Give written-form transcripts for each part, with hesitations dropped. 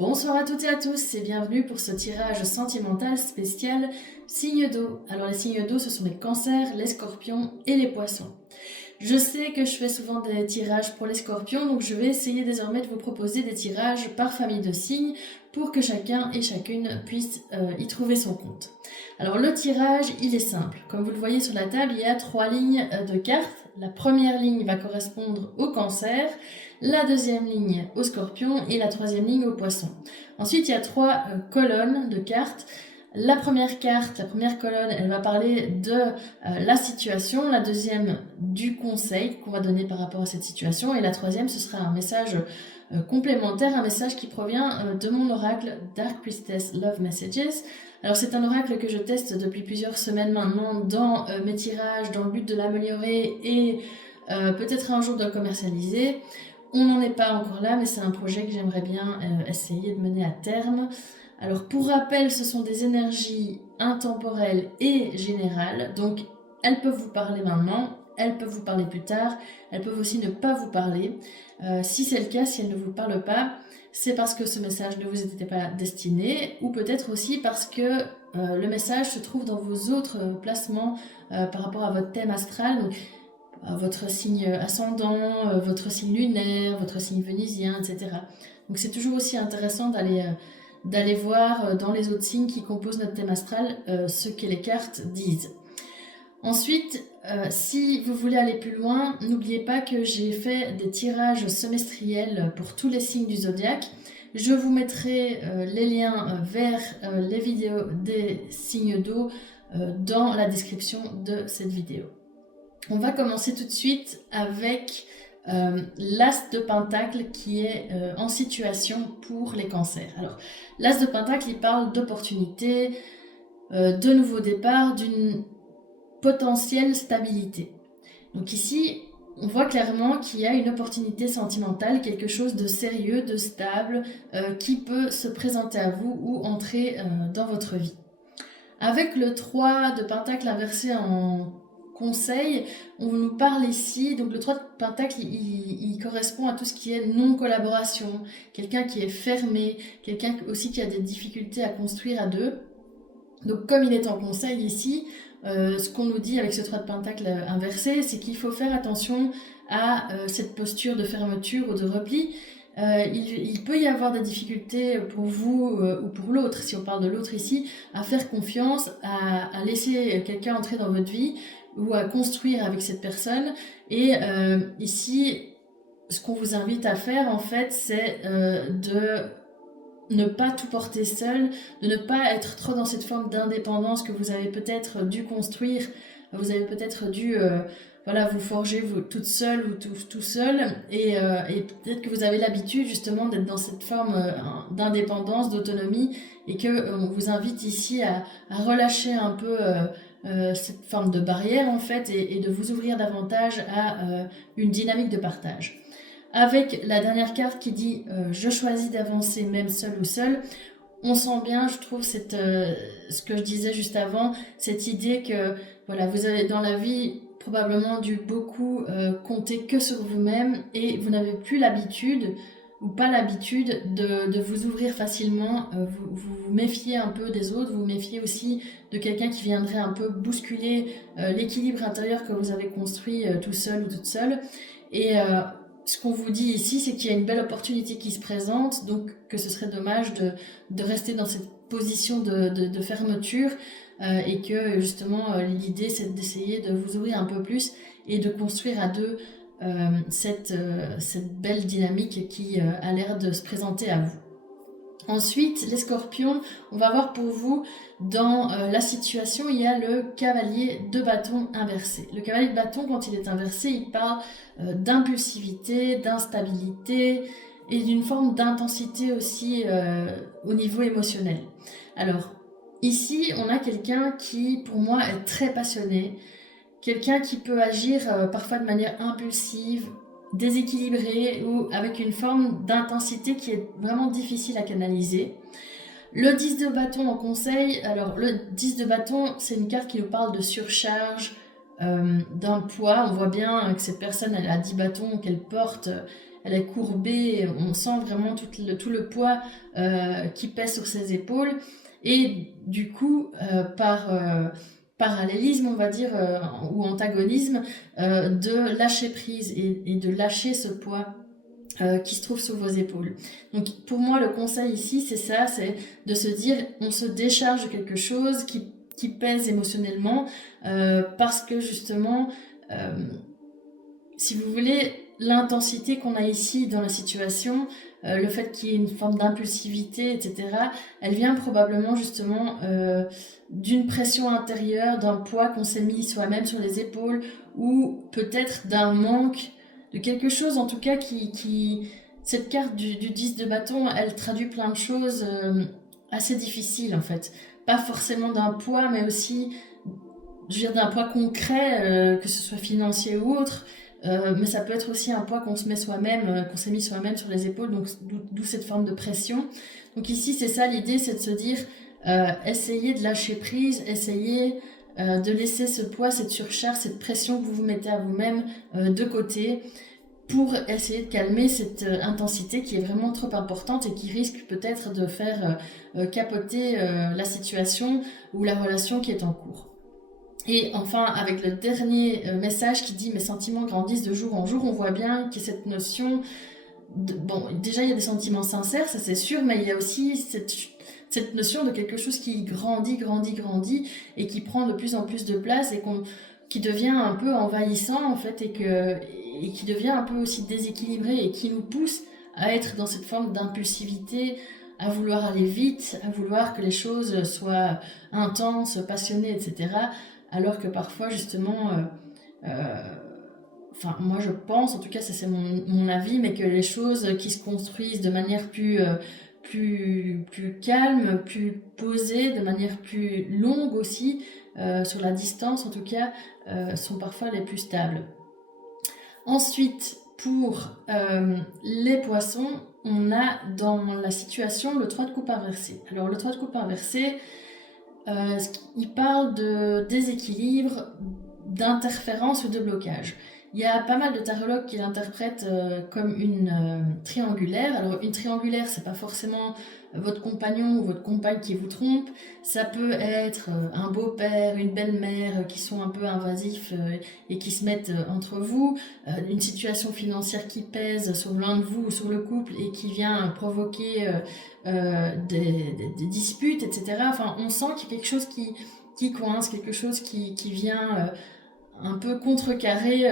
Bonsoir à toutes et à tous et bienvenue pour ce tirage sentimental spécial signes d'eau. Alors les signes d'eau, ce sont les cancers, les scorpions et les poissons. Je sais que je fais souvent des tirages pour les scorpions, donc je vais essayer désormais de vous proposer des tirages par famille de signes pour que chacun et chacune puisse y trouver son compte. Alors le tirage, il est simple. Comme vous le voyez sur la table, il y a 3 lignes de cartes. La première ligne va correspondre au cancer, la deuxième ligne au scorpion et la troisième ligne au poisson. Ensuite, il y a 3 colonnes de cartes. La première carte, la première colonne, elle va parler de la situation, la deuxième du conseil qu'on va donner par rapport à cette situation et la troisième, ce sera un message complémentaire, un message qui provient de mon oracle Dark Priestess Love Messages. Alors c'est un oracle que je teste depuis plusieurs semaines maintenant dans mes tirages, dans le but de l'améliorer et peut-être un jour de le commercialiser. On n'en est pas encore là, mais c'est un projet que j'aimerais bien essayer de mener à terme. Alors pour rappel, ce sont des énergies intemporelles et générales, donc elles peuvent vous parler maintenant, elles peuvent vous parler plus tard, elles peuvent aussi ne pas vous parler. Si c'est le cas, si elles ne vous parlent pas, c'est parce que ce message ne vous était pas destiné, ou peut-être aussi parce que le message se trouve dans vos autres placements par rapport à votre thème astral, donc, votre signe ascendant, votre signe lunaire, votre signe vénusien, etc. Donc c'est toujours aussi intéressant d'aller voir dans les autres signes qui composent notre thème astral ce que les cartes disent. Ensuite, si vous voulez aller plus loin, n'oubliez pas que j'ai fait des tirages semestriels pour tous les signes du zodiaque. Je vous mettrai les liens vers les vidéos des signes d'eau dans la description de cette vidéo. On va commencer tout de suite avec l'As de Pentacle qui est en situation pour les cancers. Alors, l'As de Pentacle, il parle d'opportunités, de nouveaux départs, d'une potentielle stabilité. Donc ici, on voit clairement qu'il y a une opportunité sentimentale, quelque chose de sérieux, de stable, qui peut se présenter à vous ou entrer dans votre vie. Avec le 3 de Pentacle inversé en conseil, on nous parle ici, donc le 3 de Pentacle, il correspond à tout ce qui est non-collaboration, quelqu'un qui est fermé, quelqu'un aussi qui a des difficultés à construire à deux. Donc comme il est en conseil ici, ce qu'on nous dit avec ce 3 de Pentacle inversé, c'est qu'il faut faire attention à cette posture de fermeture ou de repli. Il peut y avoir des difficultés pour vous ou pour l'autre, si on parle de l'autre ici, à faire confiance, à laisser quelqu'un entrer dans votre vie ou à construire avec cette personne. Et ici, ce qu'on vous invite à faire, en fait, c'est de ne pas tout porter seul, de ne pas être trop dans cette forme d'indépendance que vous avez peut-être dû construire, vous avez peut-être dû vous forger toute seule ou tout seul, et peut-être que vous avez l'habitude justement d'être dans cette forme d'indépendance, d'autonomie, et qu'on vous invite ici à relâcher un peu cette forme de barrière en fait, et de vous ouvrir davantage à une dynamique de partage. Avec la dernière carte qui dit je choisis d'avancer même seul ou seul, on sent bien, je trouve, ce que je disais juste avant, cette idée que voilà, vous avez dans la vie probablement dû beaucoup compter que sur vous-même et vous n'avez plus l'habitude ou pas l'habitude de vous ouvrir facilement, vous méfiez un peu des autres, vous méfiez aussi de quelqu'un qui viendrait un peu bousculer l'équilibre intérieur que vous avez construit tout seul ou toute seule. Et ce qu'on vous dit ici, c'est qu'il y a une belle opportunité qui se présente, donc que ce serait dommage de rester dans cette position de fermeture et que justement l'idée c'est d'essayer de vous ouvrir un peu plus et de construire à deux cette belle dynamique qui a l'air de se présenter à vous. Ensuite, les scorpions, on va voir pour vous, dans la situation, il y a le cavalier de bâton inversé. Le cavalier de bâton, quand il est inversé, il parle d'impulsivité, d'instabilité et d'une forme d'intensité aussi au niveau émotionnel. Alors, ici, on a quelqu'un qui, pour moi, est très passionné, quelqu'un qui peut agir parfois de manière impulsive, déséquilibré ou avec une forme d'intensité qui est vraiment difficile à canaliser. Le 10 de bâton en conseil, alors le 10 de bâton, c'est une carte qui nous parle de surcharge, d'un poids. On voit bien que cette personne, elle a 10 bâtons qu'elle porte elle est courbée, on sent vraiment tout le poids qui pèse sur ses épaules. Et du coup, par parallélisme, on va dire, ou antagonisme, de lâcher prise et de lâcher ce poids qui se trouve sur vos épaules. Donc pour moi, le conseil ici, c'est ça, c'est de se dire, on se décharge de quelque chose qui pèse émotionnellement, parce que justement, si vous voulez, l'intensité qu'on a ici dans la situation, le fait qu'il y ait une forme d'impulsivité, etc., elle vient probablement justement d'une pression intérieure, d'un poids qu'on s'est mis soi-même sur les épaules, ou peut-être d'un manque de quelque chose, en tout cas, cette carte du 10 de bâton, elle traduit plein de choses assez difficiles, en fait. Pas forcément d'un poids, mais aussi, je veux dire, d'un poids concret, que ce soit financier ou autre, mais ça peut être aussi un poids qu'on se met soi-même, qu'on s'est mis soi-même sur les épaules, donc d'où cette forme de pression. Donc ici, c'est ça l'idée, c'est de se dire, essayez de lâcher prise, essayez de laisser ce poids, cette surcharge, cette pression que vous vous mettez à vous-même de côté, pour essayer de calmer cette intensité qui est vraiment trop importante et qui risque peut-être de faire capoter la situation ou la relation qui est en cours. Et enfin, avec le dernier message qui dit « mes sentiments grandissent de jour en jour », on voit bien qu'il y a cette notion bon, déjà il y a des sentiments sincères, ça c'est sûr, mais il y a aussi cette notion de quelque chose qui grandit et qui prend de plus en plus de place et qui devient un peu envahissant en fait et qui devient un peu aussi déséquilibré et qui nous pousse à être dans cette forme d'impulsivité, à vouloir aller vite, à vouloir que les choses soient intenses, passionnées, etc. Alors que parfois justement... Enfin, moi je pense, en tout cas ça c'est mon avis, mais que les choses qui se construisent de manière plus calme, plus posée, de manière plus longue aussi, sur la distance en tout cas, sont parfois les plus stables. Ensuite, pour les poissons, on a dans la situation le 3 de coupe inversé. Alors le 3 de coupe inversé, il parle de déséquilibre, d'interférence ou de blocage. Il y a pas mal de tarologues qui l'interprètent comme une triangulaire. Alors une triangulaire, c'est pas forcément votre compagnon ou votre compagne qui vous trompe. Ça peut être un beau-père, une belle-mère qui sont un peu invasifs et qui se mettent entre vous. Une situation financière qui pèse sur l'un de vous ou sur le couple et qui vient provoquer des disputes, etc. Enfin, on sent qu'il y a quelque chose qui coince, quelque chose qui vient... un peu contrecarrer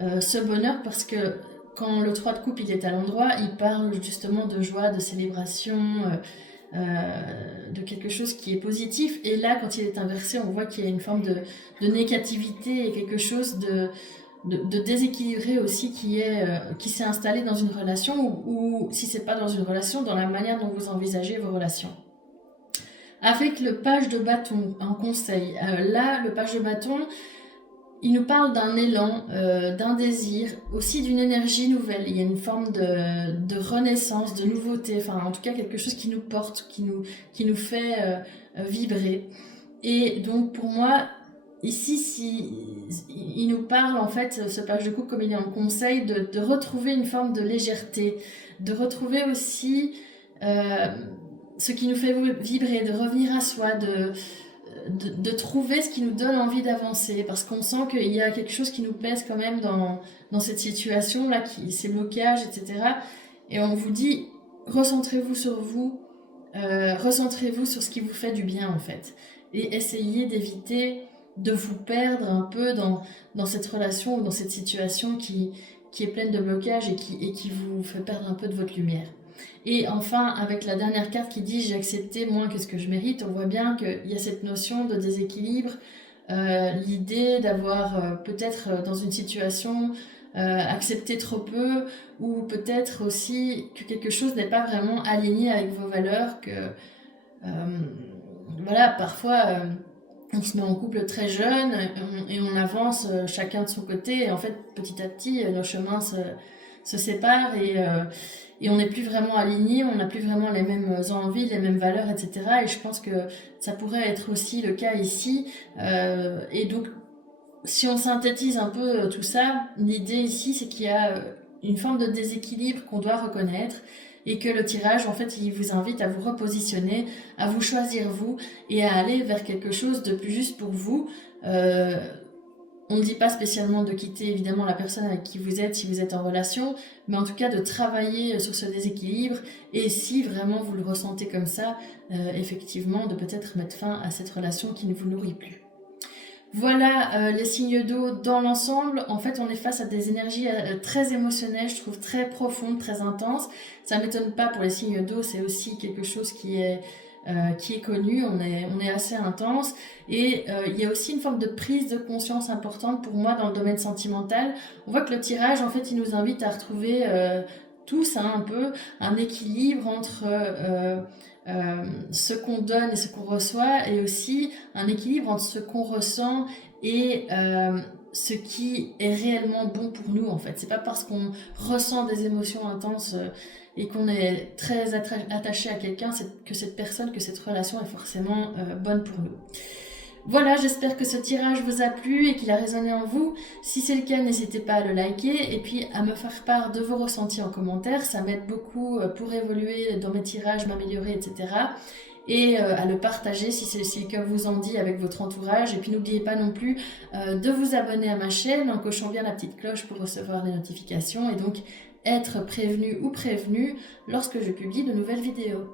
ce bonheur parce que quand le 3 de coupe il est à l'endroit, il parle justement de joie, de célébration, de quelque chose qui est positif. Et là, quand il est inversé, on voit qu'il y a une forme de négativité et quelque chose de déséquilibré aussi qui s'est installé dans une relation ou si c'est pas dans une relation, dans la manière dont vous envisagez vos relations. Avec le page de bâton, un conseil. Là, le page de bâton, il nous parle d'un élan, d'un désir, aussi d'une énergie nouvelle. Il y a une forme de renaissance, de nouveauté, enfin en tout cas quelque chose qui nous porte, qui nous fait vibrer. Et donc pour moi, ici, il nous parle en fait, ce page de coupe, comme il est en conseil, de retrouver une forme de légèreté, de retrouver aussi ce qui nous fait vibrer, de revenir à soi, de trouver ce qui nous donne envie d'avancer, parce qu'on sent qu'il y a quelque chose qui nous pèse quand même dans cette situation-là, ces blocages, etc. Et on vous dit, recentrez-vous sur vous, recentrez-vous sur ce qui vous fait du bien en fait, et essayez d'éviter de vous perdre un peu dans cette relation ou dans cette situation qui est pleine de blocages et qui vous fait perdre un peu de votre lumière. Et enfin, avec la dernière carte qui dit « j'ai accepté moins que ce que je mérite », on voit bien qu'il y a cette notion de déséquilibre, l'idée d'avoir peut-être dans une situation accepté trop peu, ou peut-être aussi que quelque chose n'est pas vraiment aligné avec vos valeurs, que voilà, parfois on se met en couple très jeune et on avance chacun de son côté, et en fait petit à petit nos chemins se séparent et on n'est plus vraiment alignés, on n'a plus vraiment les mêmes envies, les mêmes valeurs, etc. Et je pense que ça pourrait être aussi le cas ici. Et donc, si on synthétise un peu tout ça, l'idée ici, c'est qu'il y a une forme de déséquilibre qu'on doit reconnaître et que le tirage, en fait, il vous invite à vous repositionner, à vous choisir vous et à aller vers quelque chose de plus juste pour vous. On ne dit pas spécialement de quitter évidemment la personne avec qui vous êtes si vous êtes en relation, mais en tout cas de travailler sur ce déséquilibre et si vraiment vous le ressentez comme ça, effectivement de peut-être mettre fin à cette relation qui ne vous nourrit plus. Voilà les signes d'eau dans l'ensemble. En fait, on est face à des énergies très émotionnelles, je trouve très profondes, très intenses. Ça ne m'étonne pas pour les signes d'eau, c'est aussi quelque chose qui est connu, on est assez intense. Et il y a aussi une forme de prise de conscience importante pour moi dans le domaine sentimental. On voit que le tirage, en fait, il nous invite à retrouver tous un peu un équilibre entre ce qu'on donne et ce qu'on reçoit, et aussi un équilibre entre ce qu'on ressent et ce qui est réellement bon pour nous, en fait. C'est pas parce qu'on ressent des émotions intenses et qu'on est très attaché à quelqu'un que cette personne, que cette relation est forcément bonne pour nous. Voilà, j'espère que ce tirage vous a plu et qu'il a résonné en vous. Si c'est le cas, n'hésitez pas à le liker et puis à me faire part de vos ressentis en commentaire. Ça m'aide beaucoup pour évoluer dans mes tirages, m'améliorer, etc. Et à le partager si le cœur vous en dit avec votre entourage. Et puis n'oubliez pas non plus de vous abonner à ma chaîne en cochant bien la petite cloche pour recevoir les notifications et donc être prévenu ou prévenu lorsque je publie de nouvelles vidéos.